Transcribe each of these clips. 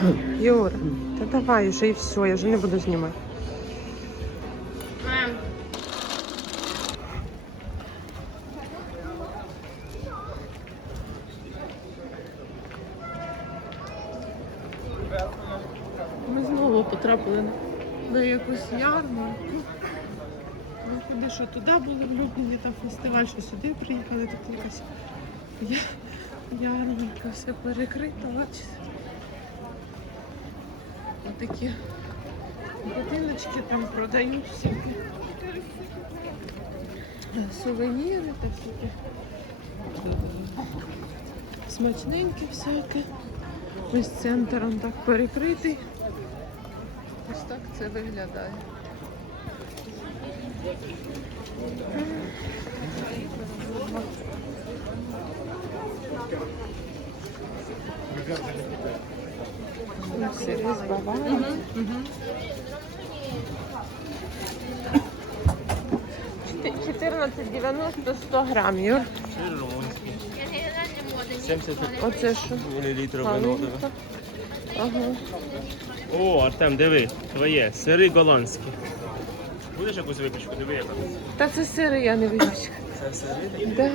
Юра, та давай вже і все, я вже не буду знімати. Мам, Ми знову потрапили на якусь ярмарку. Ну, куди що туди були в Любліні, там фестиваль, що сюди приїхали, тут якась ярмарка, все перекрито. Бачите? Отакі будиночки там продають всякі сувеніри та всякі смачненькі всяке. Ось центр он так перекритий. Ось так це виглядає. Сервіс Баварія. 14,90 100 грамів. Юр. 70 Оце що? мл Маленька. Ага. О, Артем, диви, твоє, сири голландські. Будеш якусь випічку? Диви, яка. Та це сири, я не випічка. Це сири? Да.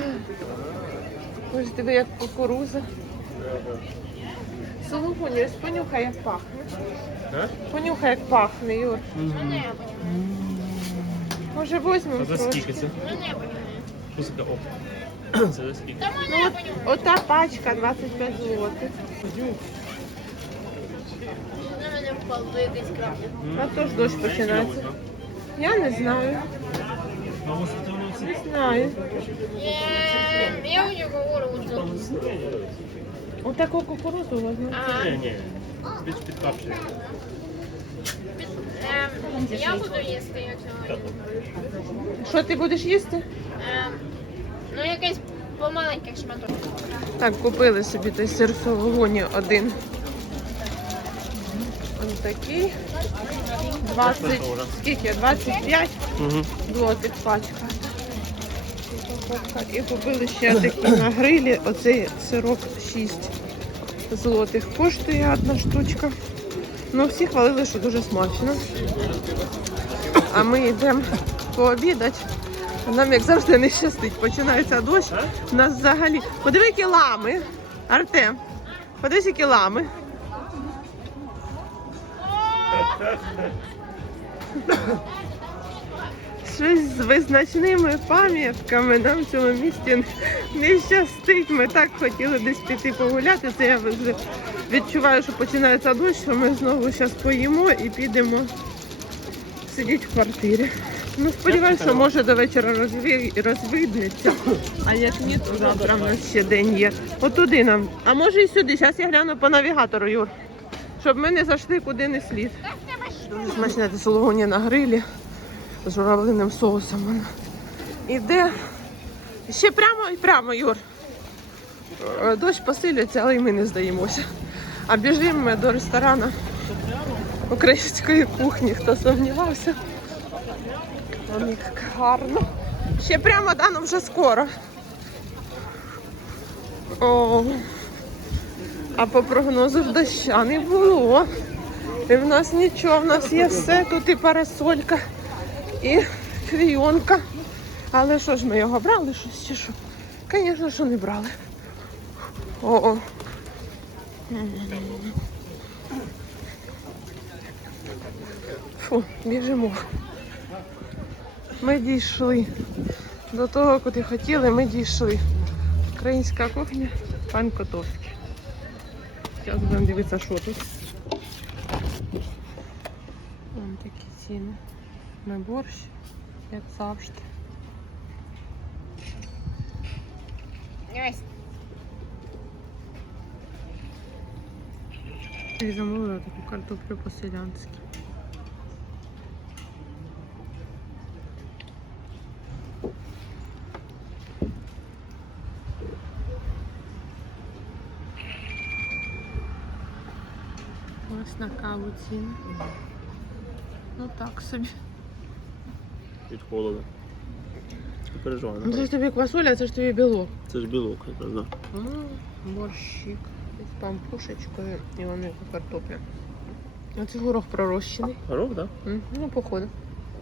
Ось диви, як кукуруза. Соломоні, ось понюхай, як пахне. А? Понюхай, як пахне, Юр. Може, А візьмемо за трошки? скільки це? Що це таке? О. Це за скільки? Ну, от, ота пачка 25 злотих. А то ж дощ починається. Я не знаю. Не знаю. Е, Я у нього говорю. Отаку кукурузу возьму. Ага. Ні, ні. Більш підкапчує. Ем, Я буду їсти, я цього. Що ти будеш їсти? Ем, Ну, якийсь по маленьких шматочках. Так, купили собі той сир в вагоні один. Ось такий. 20, скільки? 25 Угу. злотих пачка. І купили ще такі на грилі. Оцей сирок 6 злотих коштує одна штучка. Ну, всі хвалили, що дуже смачно. А ми йдемо пообідати. Нам, як завжди, не щастить. Починається дощ. У нас взагалі. Подиви, які лами. Артем. Подивись, які лами. Щось з визначними пам'ятками нам в цьому місті не щастить. Ми так хотіли десь піти погуляти. Це я вже відчуваю, що починається дощ, що ми знову зараз поїмо і підемо сидіти в квартирі. Ну, сподіваюся, що може до вечора розві... розвиднеться. А як ні, то завтра в нас ще день є. Отуди нам. А може і сюди. Зараз я гляну по навігатору, Юр. Щоб ми не зайшли куди не слід. Смачне сулугуні на грилі з журавлиним соусом. Воно Іде. Ще прямо і прямо, Юр. Е, Дощ посилюється, але й ми не здаємося. А біжимо ми до ресторану української кухні, хто сумнівався. Там як гарно. Ще прямо да, ну вже скоро. О, а по прогнозу доща не було. І в нас нічого, в нас є все, тут і парасолька, і клійонка. Але що ж ми його брали щось чи що? Звісно, що не брали. О-о. Фу, біжимо. Ми дійшли. До того, куди хотіли, ми дійшли. Українська кухня, пан Котовський. Зараз будемо дивитися, що тут. Вон такі ціни. На борщ, як завжди. Ось. І замовила таку картоплю по-селянськи. Ось на каву ціни. Ну так собі. Від холоду. Не переживай. Ну це ж тобі квасоля, а це ж тобі білок. Це ж білок, якраз, да. А, борщик. пампушечкою і вони картопля. Оце горох пророщений. Горох, так? М, Ну, походу.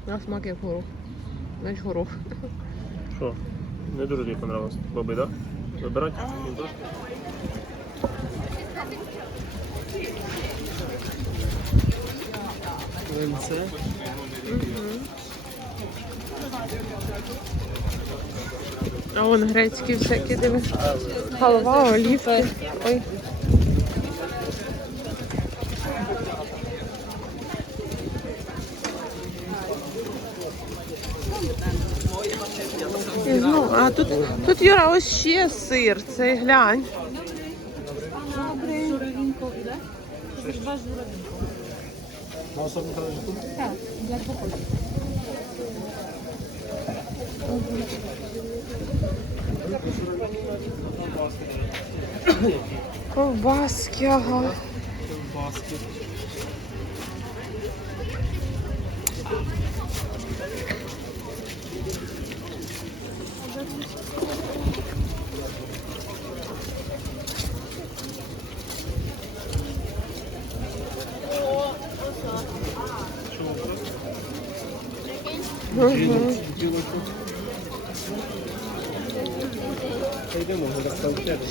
На смак як горох. Значить горох. Що? Не дуже тобі понравилось. Боби, так? Вибирати? Він трошки? Винце. А вон грецькі всякі диви. Халва, олівки. Ой. І знову, а тут, тут Юра, ось ще сир, цей глянь. Ковбаски, ага. Ковбаски. Угу. Йдемо,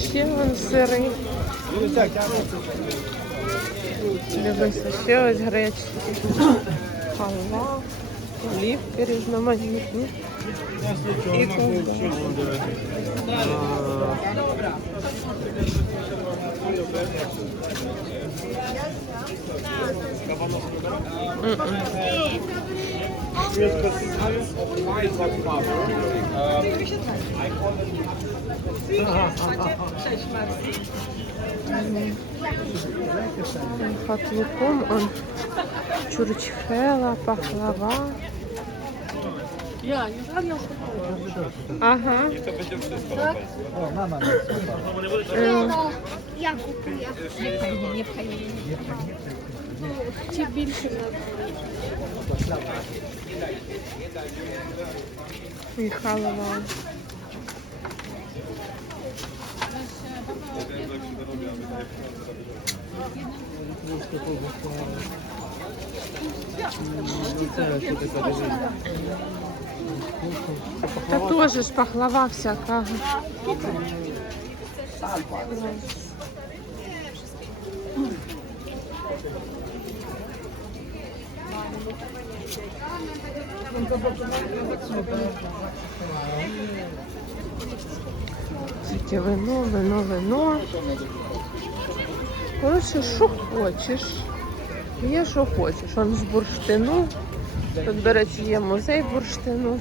Ще вон сири. Дивися, ще ось гречки. Халва, олівки різноманітні. І ковбаски. Хатлукум, он чурчхела, пахлава. Ага. Е, Я купую. Не пхай, не. Чи більше І халава. Та теж ж пахлава всяка. Тільки вино, вино, вино. Коротше, що хочеш. Є, що хочеш. Он з бурштину. Тут, до речі, є музей бурштину.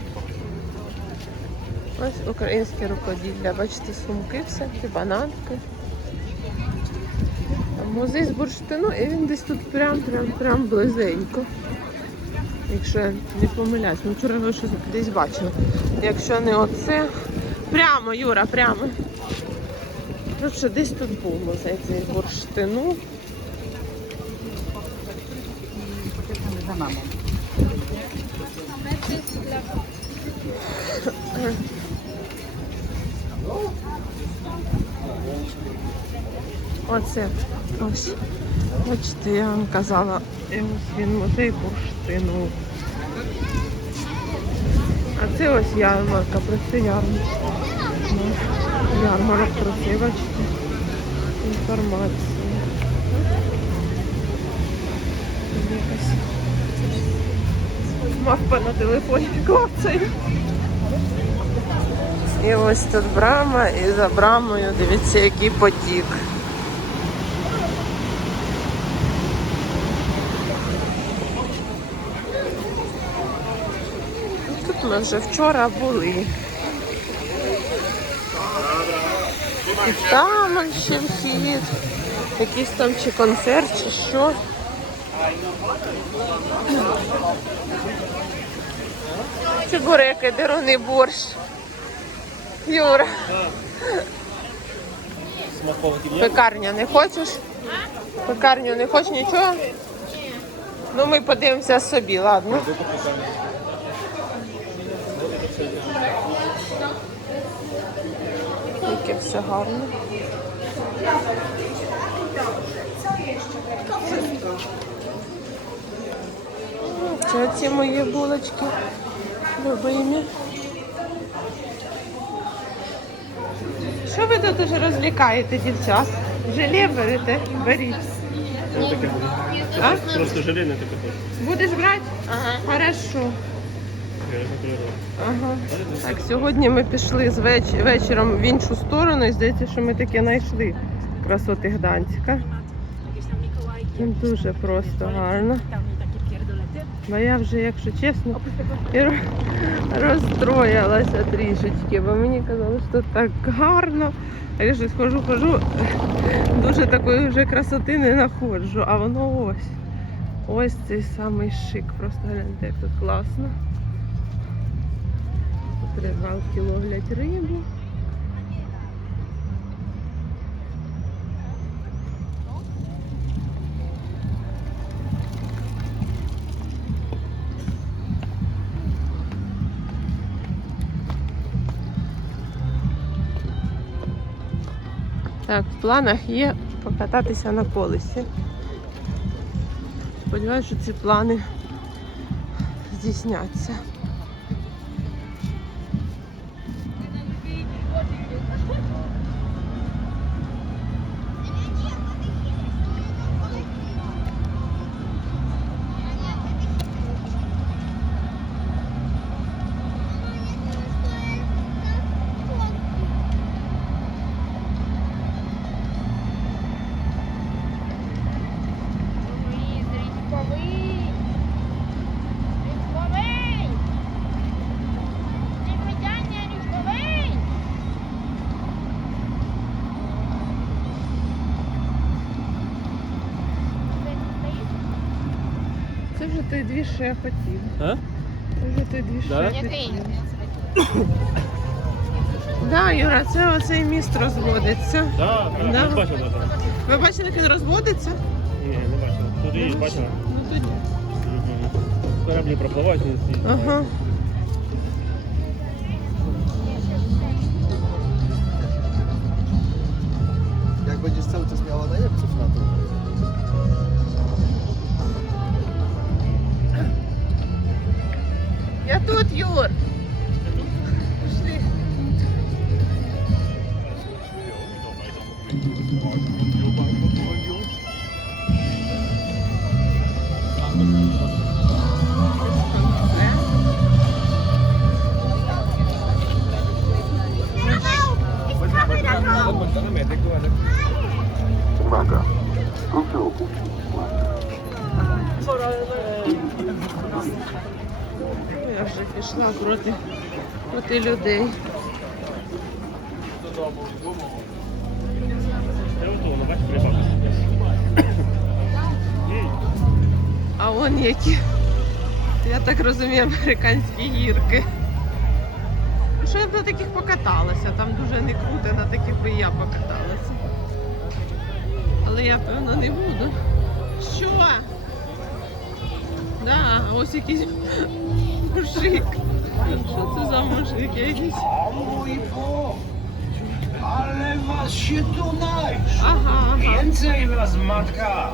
Ось українське рукоділля. Бачите, сумки всякі, бананки. Музей з бурштину, і він десь тут прям, прям, прям близенько. Якщо я не помиляюсь, ну вчора його щось десь бачила. Якщо не оце, прямо, Юра, прямо. Коротше, десь тут був музей цей бурштину. Оце ось. Бачите, я вам казала, ось він музей бурштину. А це ось ярмарка, просто ярмарка. Ну, Ярмарок бачите. Інформація. Якась мавпа на телефоні клацає. І ось тут брама, і за брамою дивіться, який потік. Тут ми вже вчора були. І там ще вхід. Якийсь там чи концерт, чи що. Чебуреки, деруни борщ. Юра, пекарня не хочеш? Пекарню не хочеш нічого? Ну ми подивимося собі, ладно. Яке все гарно. Це ці мої булочки любимі. Що ви тут уже розлікаєте, дівчат? Желе берете? Беріть. А? Просто желе не таке. Будеш брати? Ага. Хорошо. Так, сьогодні ми пішли з веч- вечором в іншу сторону і здається, що ми таки знайшли красоти Гданська. Дуже просто гарно. Бо я вже, якщо чесно, розстроїлася трішечки, бо мені казали, що так гарно. А я щось хожу, хожу, дуже такої вже красоти не знаходжу. А воно ось. Ось цей самий шик. Просто гляньте, як тут класно. Рибалки ловлять рибу. Так, в планах є покататися на колесі. Сподіваюся, що ці плани здійсняться. Той дві, ще хотів. А? Уже той дві, ще Да? хотів. Да, Юра, це оцей міст розводиться. Так, так, Да. навіть. Ви бачили, як він розводиться? Ні, не бачив. Туди бачила. Ну тоді. Мгм. Кораблі пропливають, він стоїть. Ага. Людей. А вон які, я так розумію, американські гірки. Ну, Що я б на таких покаталася, там дуже не круто, на таких би я покаталася. Але я певно не буду. Що? Да, ось якийсь мужик. Co to za mużyk jakiś? Ale was się tu Aha, Więcej was matka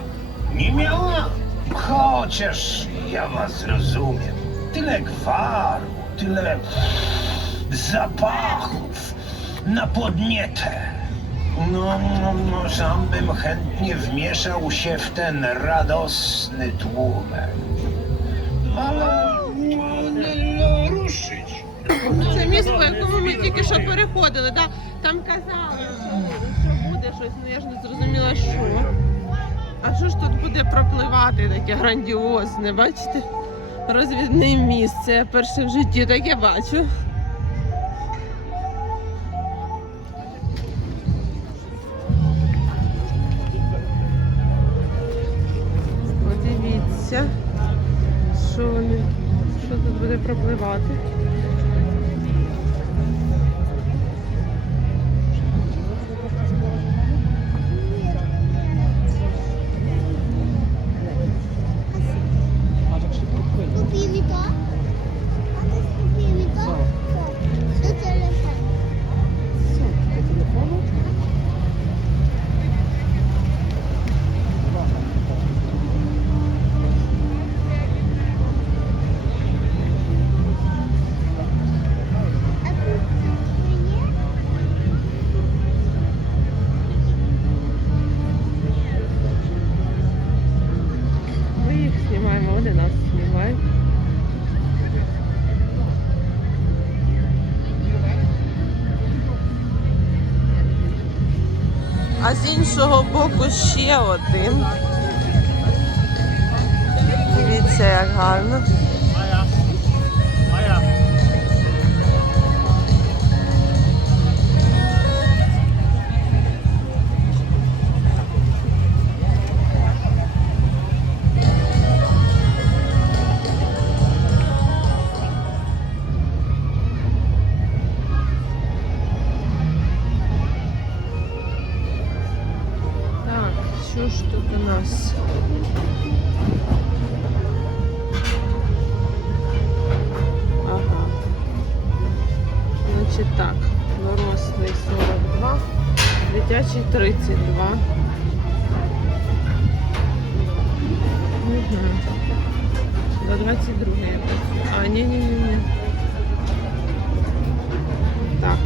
nie miała. Chociaż ja was rozumiem. Tyle gwaru, tyle zapachów na podnietę. No, no, no, sam bym chętnie wmieszał się w ten radosny tłumek. Ale... Це місто, по якому ми тільки що переходили. Да? Там казали, що, буде щось, ну я ж не зрозуміла, що. А що ж тут буде пропливати таке грандіозне, бачите? Розвідне місце. Я перше в житті таке бачу. Іншого боку ще один. Дивіться, як гарно. що ж тут у нас? Ага. Значить так, дорослий 42, дитячий 32. Угу. До 22 я працюю. А, ні, ні, ні, ні. Так.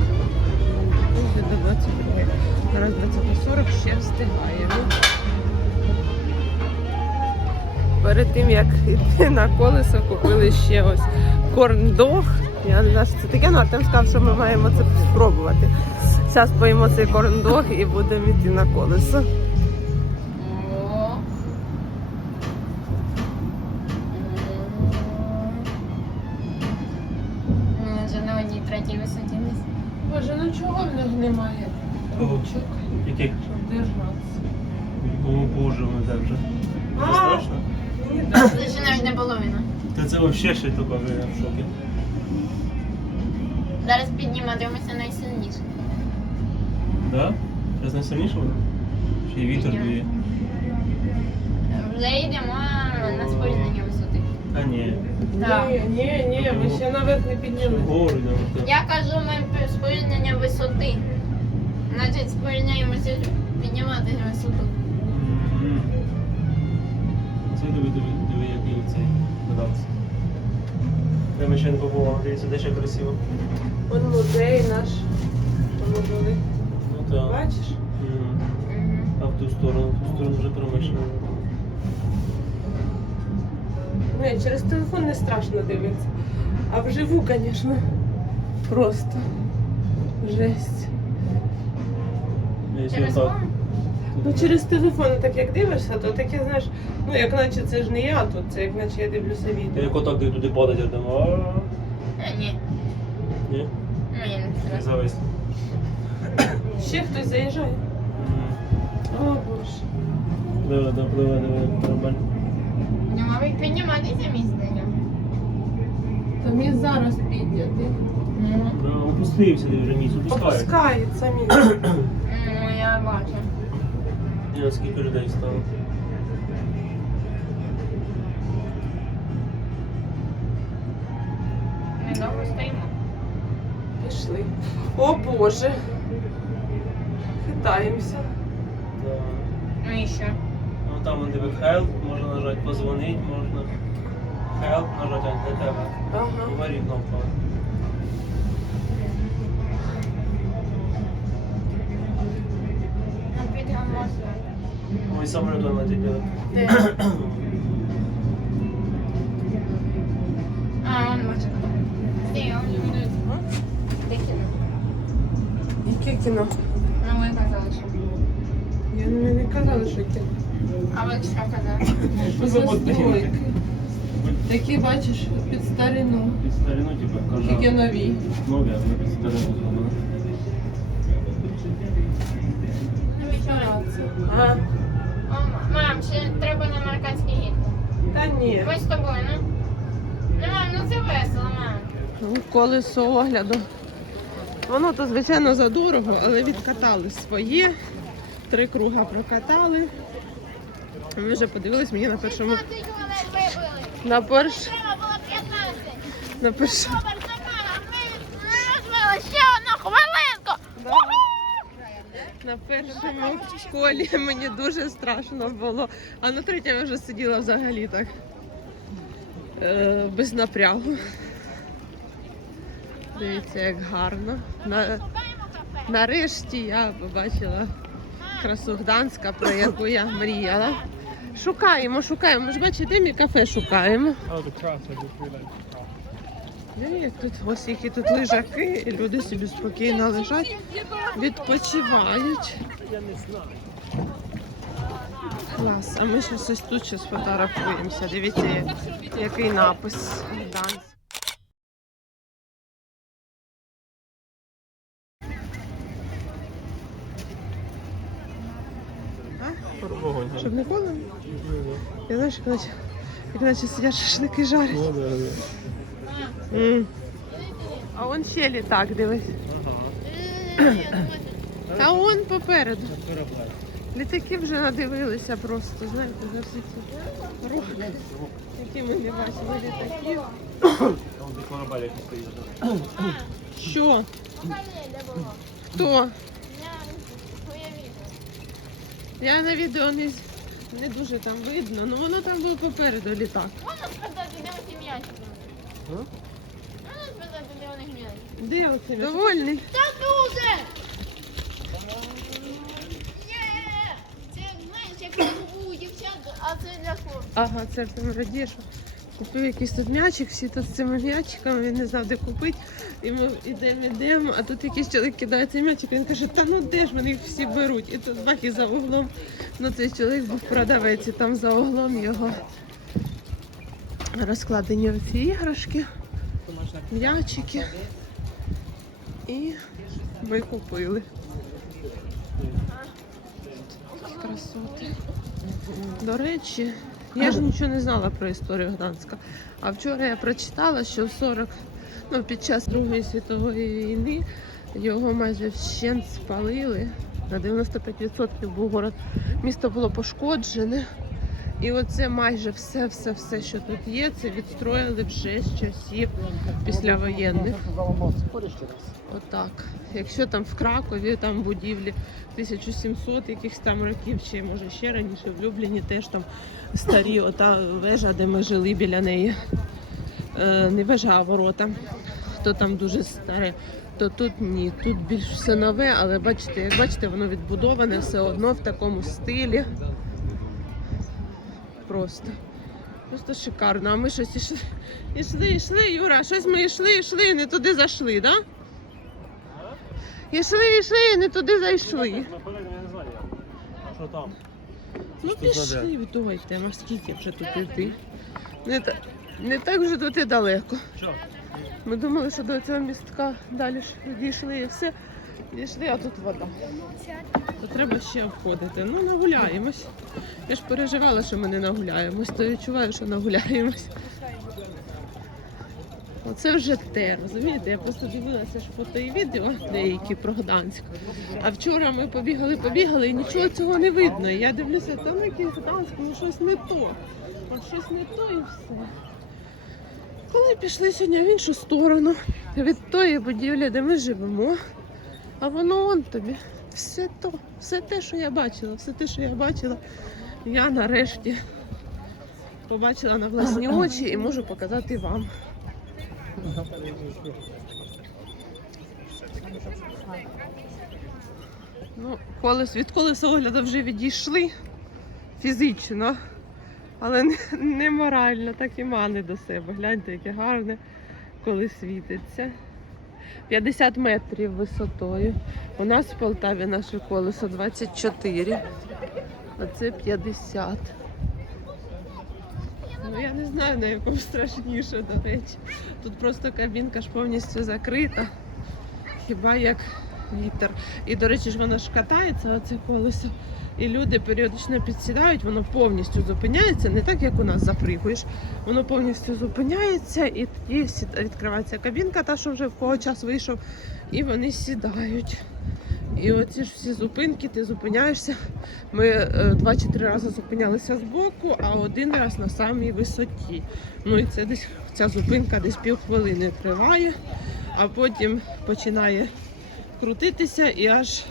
Ось До 22. Зараз 20.40 ще встигаємо. Перед тим як йти на колесо, купили ще ось корн-дог. Я не знаю, що це таке, але Артем сказав, що ми маємо це спробувати. Зараз поїмо цей корн-дог і будемо йти на колесо. Ну, третій висоті. Боже, ну чого в них немає ручок, Яких? щоб держатися? О боже, так вже. Це страшно? Це ще навіть не половина. Та це взагалі ще таке вже в шокі. Зараз підніматимемося найсильніше. Да? Зараз найсильніше буде? Ще й вітер Ні. дує. Вже йдемо на сповільнення висоти. А ні. Так. Ні, ні, ні, ми ще наверх не піднялися. Гору йдемо. Я кажу, ми п- сповільнення висоти. Значить, сповільняємося піднімати висоту. Це диви, диви, диви, який цей додався. Ми ще не дивіться, де ще красиво. Вон музей наш. Там ми були. Ну так. Бачиш? Мгм. А в ту сторону, в ту сторону вже промишлено. Ні, через телефон не страшно дивитися. А вживу, звісно, просто жесть. Якщо Через. Ну через телефон, так як дивишся, то таке, знаєш, ну як наче це ж не я тут, це як наче я дивлюся відео. як отак туди падать, я думаю, а Е, Ні, ні, мені не не завис. Ще хтось заїжджає. О боже. Пливе, да, пливе, диви, нормально. Ну, мабуть, підніматися місце. Там і зараз підняти. Ну, опустився, диви, вже ніс, опускає. Опускається мій. Ну, я бачу. Ні, скільки людей стало. Ми довго стоїмо. Пішли. О боже. Хитаємося. Да. Ну і що? Ну там он диви help, можна нажати, позвонити можна. Help нажати, а для тебе. Ага. Говори кнопка. Ой, самоліт на тебе. Де? А, он бачу. Де, он люблю. Де кіно? Яке кіно? Ну, ви казали, що. Я не, не казала, що кіно. А ви що казали? Що за будинок? Такі бачиш під старину. Під старину, типу, Тільки кажа. нові. Нові, а ми під старину зробили. А, О, мам, ще треба на Марканський гід. Та ні. Ми з тобою, ну. Ну, мам, ну це весело, мам. Ну, Колесо огляду. Воно то, звичайно, задорого, але відкатали своє. Три круга прокатали. Ми вже подивились мені на першому. На перш... Треба було 15. На перш... Роберт, це мама. Ми розбили ще. На першому колі мені дуже страшно було. А на третьому вже сиділа взагалі так. Е, без напрягу. Дивіться, як гарно. На... Нарешті я побачила красу Гданська, про яку я мріяла. Шукаємо, шукаємо. Ми ж бачите, ми кафе шукаємо. Тут ось які тут лежаки, і люди собі спокійно лежать, відпочивають. Знаю. Клас. А ми зараз ось тут ще сфотографуємося. Дивіться, який напис. Вогонь. Щоб не холодно? Я знаєш, як наче, як наче сидять шашлики жарять. М. А он ще літак, дивись. А он попереду. Літаки вже надивилися просто, знаєте, за всі ці рухи, які ми не бачили літаків. Там де корабель який стоїть. Що? Хто? Я на відео не, з- не дуже там видно, ну воно там було попереду літак. Можна сказати, де оці м'ячики? А? Де оце? Довольний. Та дуже! Є! Це, знаєш, як у дівчат, а це для хлопців. Ага, це там радіше. Купив якийсь тут м'ячик, всі тут з цими м'ячиками, він не знав, де купити. І ми йдемо, йдемо, а тут якийсь чоловік кидає цей м'ячик, він каже, та ну де ж вони їх всі беруть? І тут бах і за углом. Ну цей чоловік був продавець, і там за углом його розкладені оці іграшки, м'ячики. І ми купили. Такі красоти. До речі, я ж нічого не знала про історію Гданська. А вчора я прочитала, що в 40, ну, під час Другої світової війни його майже вщент спалили. На 95% був город. Місто було пошкоджене. І оце майже все, все, все, що тут є, це відстроїли вже з часів післявоєнних. Отак. Якщо там в Кракові там будівлі 1700 якихось там років, чи може ще раніше в Любліні теж там старі, ота вежа, де ми жили біля неї. Е, не вежа, а ворота. То там дуже старе, то тут ні. Тут більш все нове, але бачите, як бачите, воно відбудоване все одно в такому стилі. Просто. Просто шикарно. А ми щось ішли, ішли, ішли, Юра, щось ми йшли, йшли, не туди зайшли, так? Да? Ішли, ішли, не туди зайшли. А що там? Ну пішли, віддавайте, а скільки вже тут йти. Не, та- не так вже тут і далеко. Ми думали, що до цього містка далі ж дійшли і все. Дійшли, а тут вода. То треба ще обходити. Ну, нагуляємось. Я ж переживала, що ми не нагуляємось, то відчуваю, що нагуляємось. Оце вже те, розумієте? Я просто дивилася ж фото і відео деякі про Гданськ. А вчора ми побігали, побігали і нічого цього не видно. І я дивлюся, там якийсь Гданськ, ну щось не то. От щось не то і все. Коли пішли сьогодні в іншу сторону, від тої будівлі, де ми живемо, а воно он тобі. Все то, все те, що я бачила, все те, що я бачила, я нарешті побачила на власні очі і можу показати вам. Ну, колес, від колеса огляду вже відійшли фізично, але не, не морально, так і мани до себе. Гляньте, яке гарне, коли світиться. 50 метрів висотою. У нас в Полтаві наше колесо 24, а це 50. Ну я не знаю на якому страшніше, до речі. Тут просто кабінка ж повністю закрита. Хіба як вітер. І, до речі, ж воно ж катається, оце колесо. І люди періодично підсідають, воно повністю зупиняється, не так, як у нас запригуєш. Воно повністю зупиняється, і тоді відкривається кабінка, та, що вже в кого час вийшов, і вони сідають. І оці ж всі зупинки, ти зупиняєшся. Ми е, два чи три рази зупинялися збоку, а один раз на самій висоті. Ну і це десь ця зупинка десь півхвилини триває, а потім починає крутитися і аж.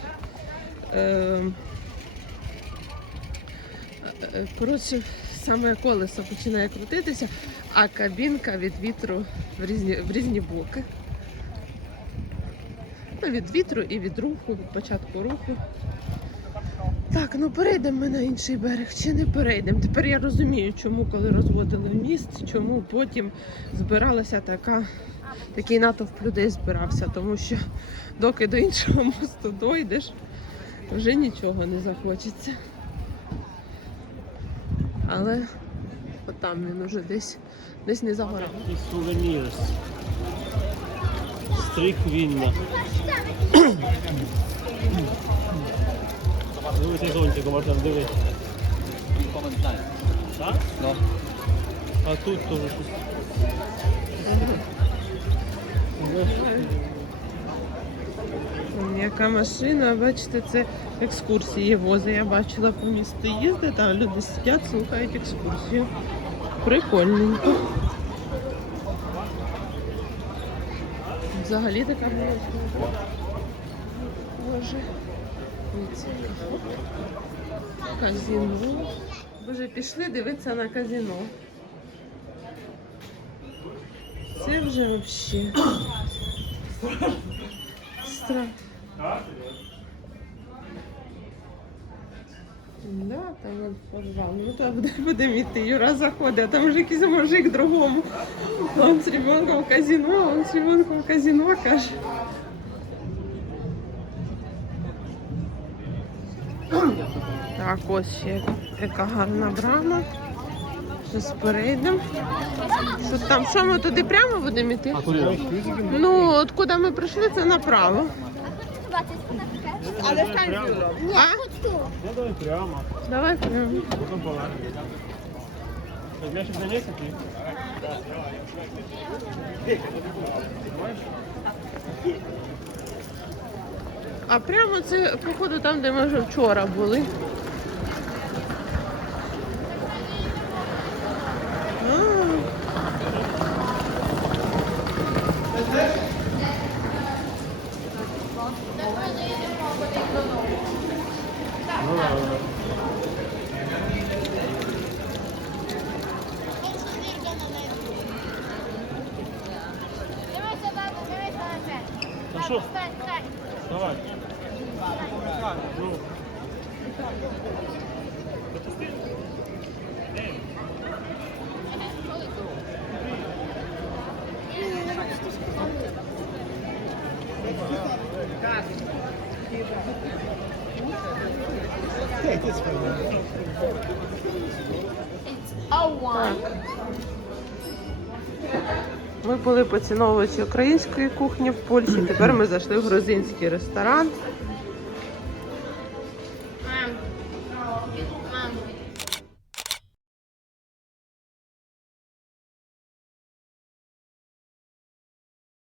Е, е, коротше, саме колесо починає крутитися, а кабінка від вітру в різні, в різні боки. Ну, від вітру і від руху, від початку руху. Так, ну перейдемо ми на інший берег чи не перейдемо. Тепер я розумію, чому коли розводили міст, чому потім збиралася така, такий натовп людей збирався, тому що доки до іншого мосту дойдеш, вже нічого не захочеться. Але отам він уже десь, десь не загорав. І souvenirs. Стрих Вінна. Диви цей зонтик, можна диви. Так? No. А тут теж щось. Яка машина, бачите, це екскурсії возить. Я бачила по місту їздить, а люди сидять, слухають екскурсію. Прикольненько. Взагалі така була. Боже. Казіно. Боже, пішли дивитися на казіно. Це вже взагалі. Страх. Да, там он порвал. Ну то буде- йти. Юра заходить, а там вже якийсь мужик другому. Он з ребенком в казино, он з ребенком в казино каже. Так, ось ще яка гарна брама. Щось перейдемо. Що там? Що ми туди прямо будемо йти? Ну, от куди ми прийшли, це направо. Але стань Ні, давай прямо. Давай прямо. Потім повернемо. М'ячик на несколько? А прямо це, походу, там, де ми вже вчора були. А. Ну да, да. Дивися, тату, дивися на це. Ну що? Стань, стань. Давай. Ну. Ми були поціновувачі української кухні в Польщі. Тепер ми зайшли в грузинський ресторан.